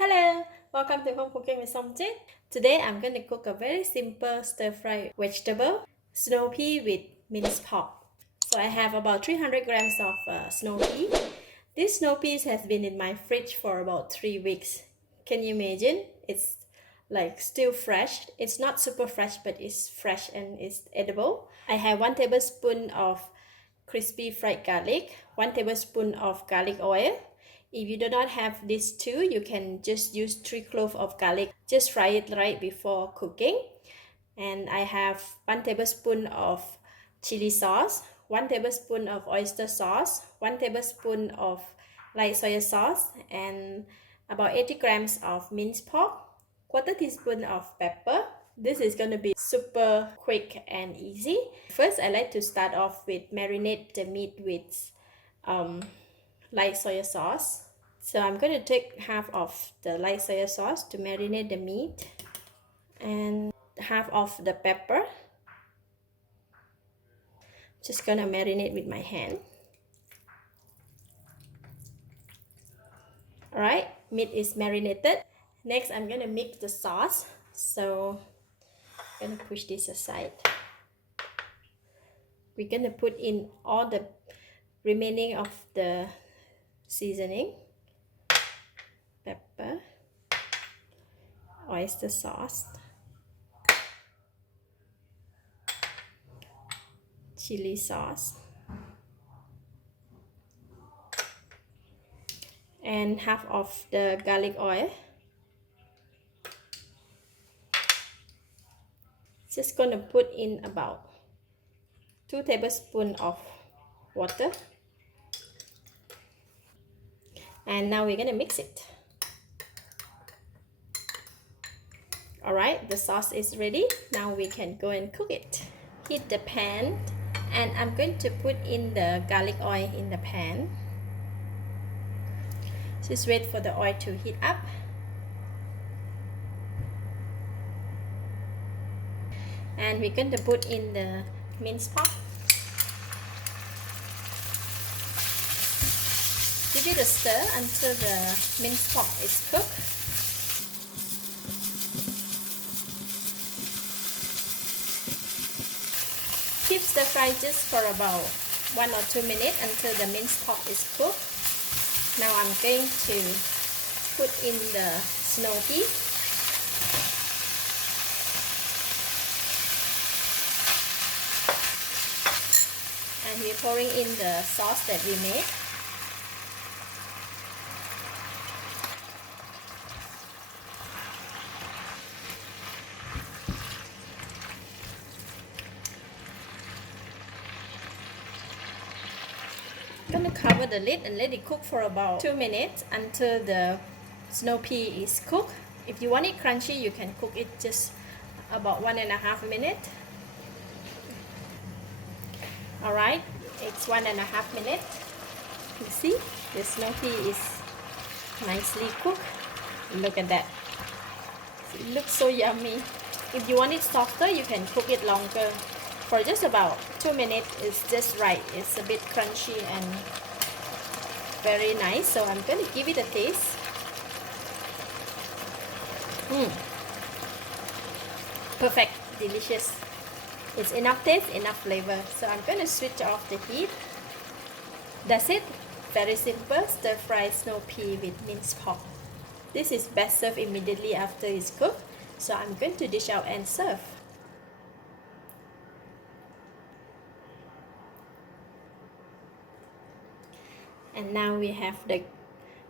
Hello, welcome to Home Cooking with Somjit. Today I'm going to cook a very simple stir-fry vegetable, snow pea with minced pork. So I have about 300 grams of snow pea. This snow peas has been in my fridge for about 3 weeks. Can you imagine? It's like still fresh. It's not super fresh, but it's fresh and it's edible. I have 1 tablespoon of crispy fried garlic, 1 tablespoon of garlic oil. If you do not have these two, you can just use 3 cloves of garlic. Just fry it right before cooking. And I have 1 tablespoon of chili sauce, 1 tablespoon of oyster sauce, 1 tablespoon of light soy sauce, and about 80 grams of minced pork, quarter teaspoon of pepper. This is going to be super quick and easy. First, I like to start off with marinate the meat with light soy sauce. So I'm going to take half of the light soy sauce to marinate the meat and half of the pepper. Just gonna marinate with my hand. Alright, meat is marinated. Next, I'm gonna mix the sauce. So I'm gonna push this aside. We're gonna put in all the remaining of the seasoning. Pepper, oyster sauce, chili sauce, and half of the garlic oil. Just gonna put in about 2 tablespoons of water. And now we're gonna mix it. Alright, the sauce is ready. Now we can go and cook it. Heat the pan, and I'm going to put in the garlic oil in the pan. Just wait for the oil to heat up. And we're going to put in the minced pork. Give it a stir until the minced pork is cooked. Keep stir fry just for about 1 or 2 minutes until the minced pork is cooked. Now I'm going to put in the snow pea. And we're pouring in the sauce that we made. I'm going to cover the lid and let it cook for about 2 minutes until the snow pea is cooked. If you want it crunchy, you can cook it just about 1.5 minutes. Alright, it's 1.5 minutes. You see, the snow pea is nicely cooked. Look at that. It looks so yummy. If you want it softer, you can cook it longer. For just about 2 minutes, it's just right. It's a bit crunchy and very nice. So I'm going to give it a taste. Perfect, delicious. It's enough taste, enough flavor. So I'm going to switch off the heat. That's it. Very simple stir-fry snow pea with minced pork. This is best served immediately after it's cooked. So I'm going to dish out and serve. And now we have the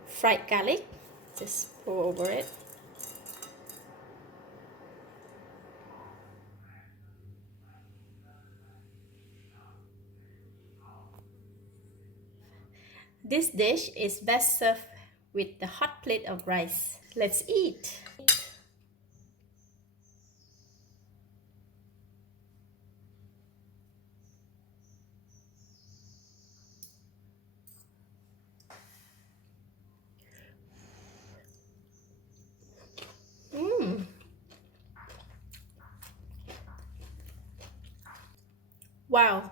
fried garlic. Just pour over it. This dish is best served with the hot plate of rice. Let's eat. Wow,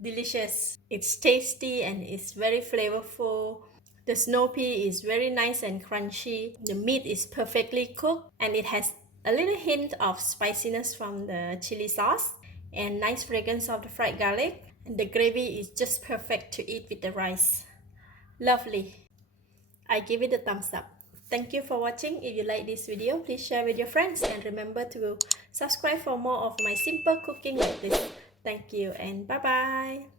delicious. It's tasty and it's very flavorful. The snow pea is very nice and crunchy. The meat is perfectly cooked and it has a little hint of spiciness from the chili sauce and nice fragrance of the fried garlic. And the gravy is just perfect to eat with the rice. Lovely. I give it a thumbs up. Thank you for watching. If you like this video, please share with your friends and remember to subscribe for more of my simple cooking like this. Thank you and bye bye.